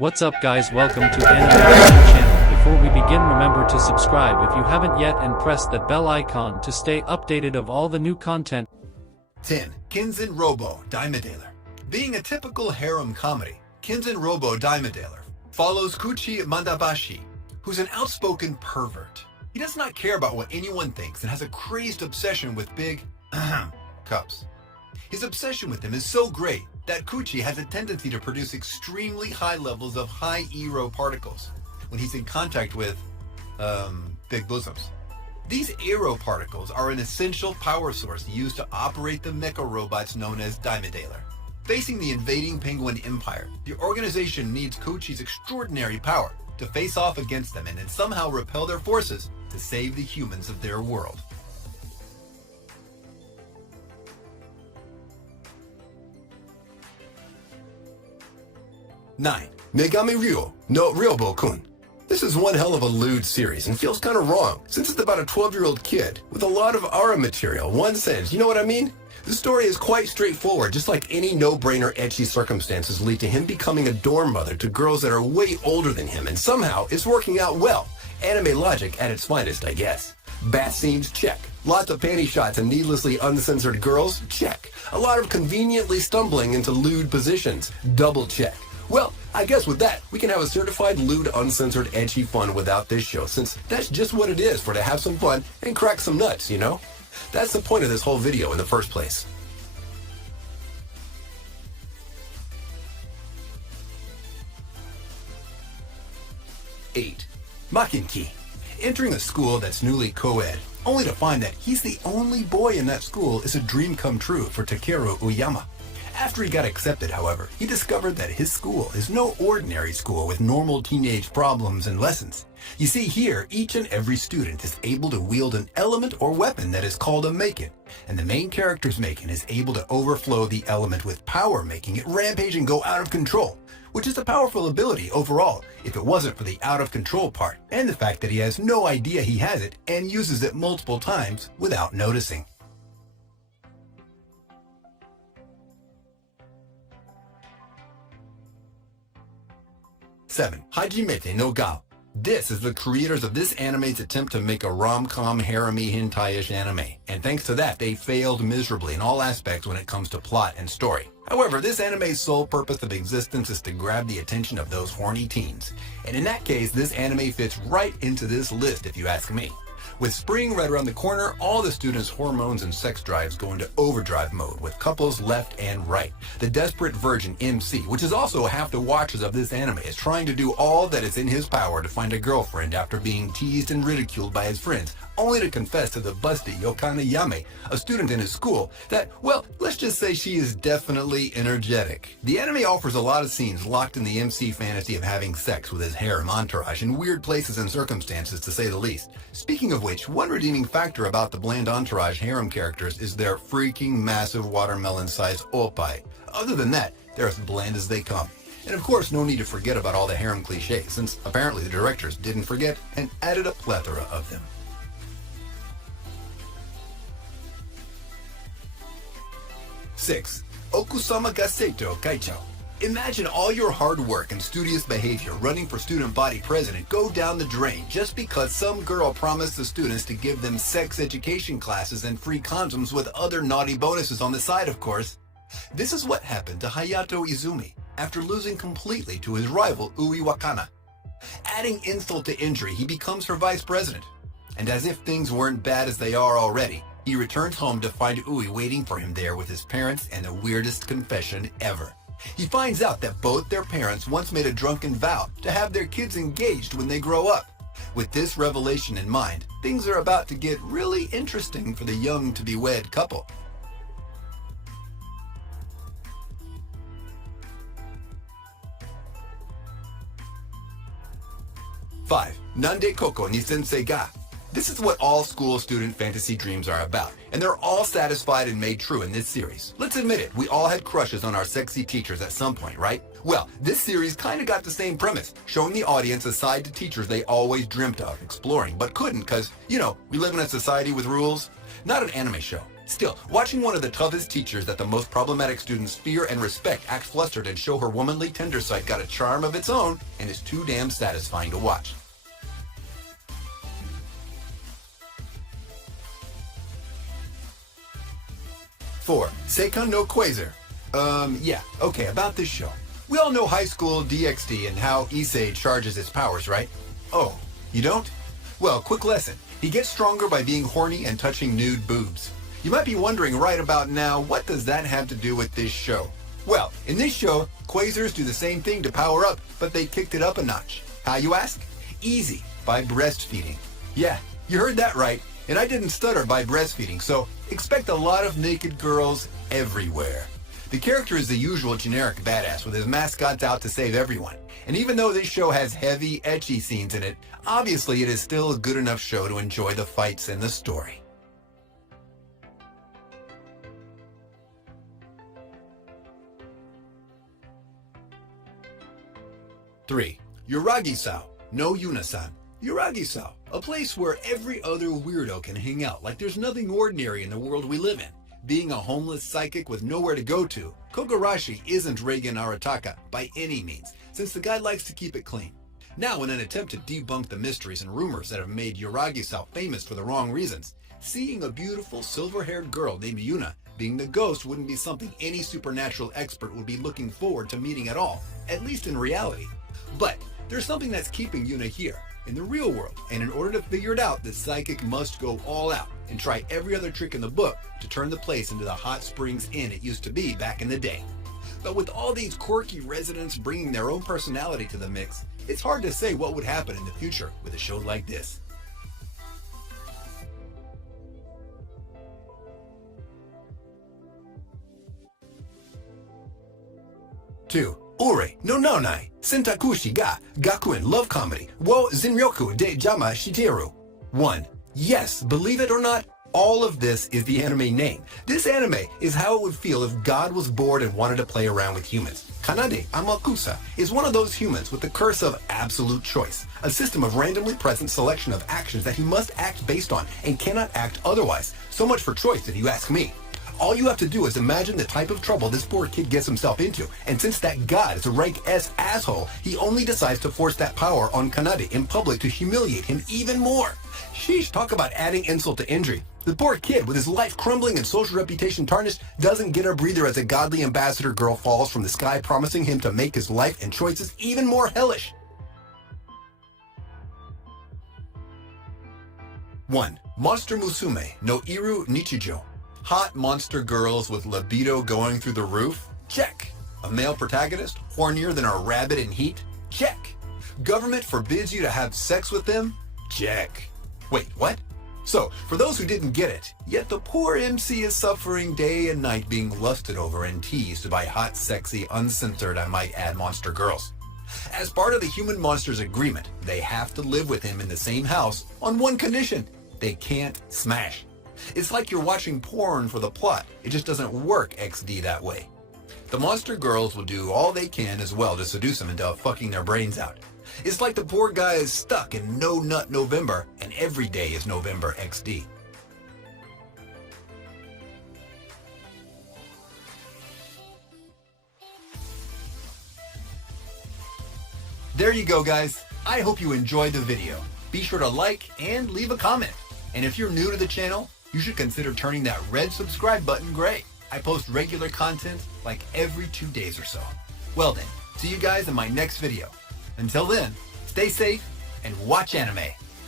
What's up guys, welcome to Anime Action channel. Before we begin, remember to subscribe if you haven't yet and press that bell icon to stay updated of all the new content. 10. Kinzen Robo Daimadaler. Being a typical harem comedy, Kinzen Robo Daimadaler follows Kuchi Mandabashi, who's an outspoken pervert. He does not care about what anyone thinks and has a crazed obsession with big cups. His obsession with them is so great that Kuchi has a tendency to produce extremely high levels of high Ero particles when he's in contact with, big bosoms. These Ero particles are an essential power source used to operate the mecha robots known as Daimadaler. Facing the invading Penguin Empire, the organization needs Kuchi's extraordinary power to face off against them and then somehow repel their forces to save the humans of their world. Nine. Megami Ryo no Ryobo-kun. This is one hell of a lewd series and feels kind of wrong, since it's about a 12-year-old kid with a lot of ARA material, one sense, you know what I mean? The story is quite straightforward, just like any no-brainer ecchi circumstances lead to him becoming a dorm mother to girls that are way older than him, and somehow it's working out well. Anime logic at its finest, I guess. Bath scenes, check. Lots of panty shots and needlessly uncensored girls, check. A lot of conveniently stumbling into lewd positions, double check. Well, I guess with that, we can have a certified lewd, uncensored, ecchi fun without this show, since that's just what it is, for to have some fun and crack some nuts, you know? That's the point of this whole video in the first place. 8. Makinki. Entering a school that's newly co-ed, only to find that he's the only boy in that school is a dream come true for Takeru Uyama. After he got accepted, however, he discovered that his school is no ordinary school with normal teenage problems and lessons. You see, here, each and every student is able to wield an element or weapon that is called a Maken, and the main character's Maken is able to overflow the element with power, making it rampage and go out of control, which is a powerful ability overall if it wasn't for the out of control part, and the fact that he has no idea he has it and uses it multiple times without noticing. 7. Hajimete no Gao. This is the creators of this anime's attempt to make a rom-com harem-y hentai-ish anime, and thanks to that, they failed miserably in all aspects when it comes to plot and story. However, this anime's sole purpose of existence is to grab the attention of those horny teens, and in that case, this anime fits right into this list if you ask me. With spring right around the corner, all the students' hormones and sex drives go into overdrive mode with couples left and right. The desperate virgin MC, which is also half the watchers of this anime, is trying to do all that is in his power to find a girlfriend after being teased and ridiculed by his friends, only to confess to the busty Yokana Yame, a student in his school, that, well, let's just say she is definitely energetic. The anime offers a lot of scenes locked in the MC fantasy of having sex with his harem entourage in weird places and circumstances, to say the least. Speaking of which, one redeeming factor about the bland entourage harem characters is their freaking massive watermelon-sized oppai. Other than that, they're as bland as they come. And of course, no need to forget about all the harem cliches, since apparently the directors didn't forget and added a plethora of them. 6. Okusama ga Seito Kaichou. Imagine all your hard work and studious behavior running for student body president go down the drain just because some girl promised the students to give them sex education classes and free condoms with other naughty bonuses on the side, of course. This is what happened to Hayato Izumi after losing completely to his rival Ui Wakana. Adding insult to injury, he becomes her vice president. And as if things weren't bad as they are already, he returns home to find Ui waiting for him there with his parents and the weirdest confession ever. He finds out that both their parents once made a drunken vow to have their kids engaged when they grow up. With this revelation in mind, things are about to get really interesting for the young-to-be-wed couple. 5. Nande Koko ni Sensei ga. This is what all school student fantasy dreams are about, and they're all satisfied and made true in this series. Let's admit it, we all had crushes on our sexy teachers at some point, right? Well, this series kinda got the same premise, showing the audience a side to teachers they always dreamt of exploring, but couldn't cause, you know, we live in a society with rules. Not an anime show. Still, watching one of the toughest teachers that the most problematic students fear and respect act flustered and show her womanly tender side got a charm of its own and is too damn satisfying to watch. Four, Seikan no Quasar. Yeah, okay, about this show. We all know high school DxD and how Issei charges its powers, right? Oh, you don't? Well, quick lesson. He gets stronger by being horny and touching nude boobs. You might be wondering right about now, what does that have to do with this show? Well, in this show, Quasars do the same thing to power up, but they kicked it up a notch. How, you ask? Easy, by breastfeeding. Yeah, you heard that right, and I didn't stutter by breastfeeding, so expect a lot of naked girls everywhere. The character is the usual generic badass with his mascots out to save everyone. And even though this show has heavy, ecchi scenes in it, obviously it is still a good enough show to enjoy the fights and the story. Three, Yuragi-sao no Yuna-san. Yuragi-sao, a place where every other weirdo can hang out like there's nothing ordinary in the world we live in. Being a homeless psychic with nowhere to go to, Kogarashi isn't Reigen Arataka by any means, since the guy likes to keep it clean. Now, in an attempt to debunk the mysteries and rumors that have made Yuragi-sao famous for the wrong reasons, seeing a beautiful silver-haired girl named Yuna being the ghost wouldn't be something any supernatural expert would be looking forward to meeting at all, at least in reality. But there's something that's keeping Yuna here, in the real world, and in order to figure it out, the psychic must go all out and try every other trick in the book to turn the place into the hot springs inn it used to be back in the day. But with all these quirky residents bringing their own personality to the mix, it's hard to say what would happen in the future with a show like this. Two, Ure no Nonai Sentakushi ga Gakuen love comedy wo Zinryoku de Jama Shiteru. 1. Yes, believe it or not, all of this is the anime name. This anime is how it would feel if God was bored and wanted to play around with humans. Kanade Amakusa is one of those humans with the curse of absolute choice, a system of randomly present selection of actions that he must act based on and cannot act otherwise. So much for choice if you ask me. All you have to do is imagine the type of trouble this poor kid gets himself into, and since that god is a rank S asshole, he only decides to force that power on Kanade in public to humiliate him even more. Sheesh, talk about adding insult to injury. The poor kid, with his life crumbling and social reputation tarnished, doesn't get a breather as a godly ambassador girl falls from the sky promising him to make his life and choices even more hellish. 1. Monster Musume no Iru Nichijo. Hot monster girls with libido going through the roof? Check. A male protagonist, hornier than a rabbit in heat? Check. Government forbids you to have sex with them? Check. Wait, what? So, for those who didn't get it, yet the poor MC is suffering day and night being lusted over and teased by hot, sexy, uncensored, I might add, monster girls. As part of the human monster's agreement, they have to live with him in the same house on one condition: they can't smash. It's like you're watching porn for the plot. It just doesn't work XD that way. The monster girls will do all they can as well to seduce him into fucking their brains out. It's like the poor guy is stuck in No Nut November, and every day is November XD. There you go, guys. I hope you enjoyed the video. Be sure to like and leave a comment. And if you're new to the channel, you should consider turning that red subscribe button gray. I post regular content like every 2 days or so. Well then, see you guys in my next video. Until then, stay safe and watch anime.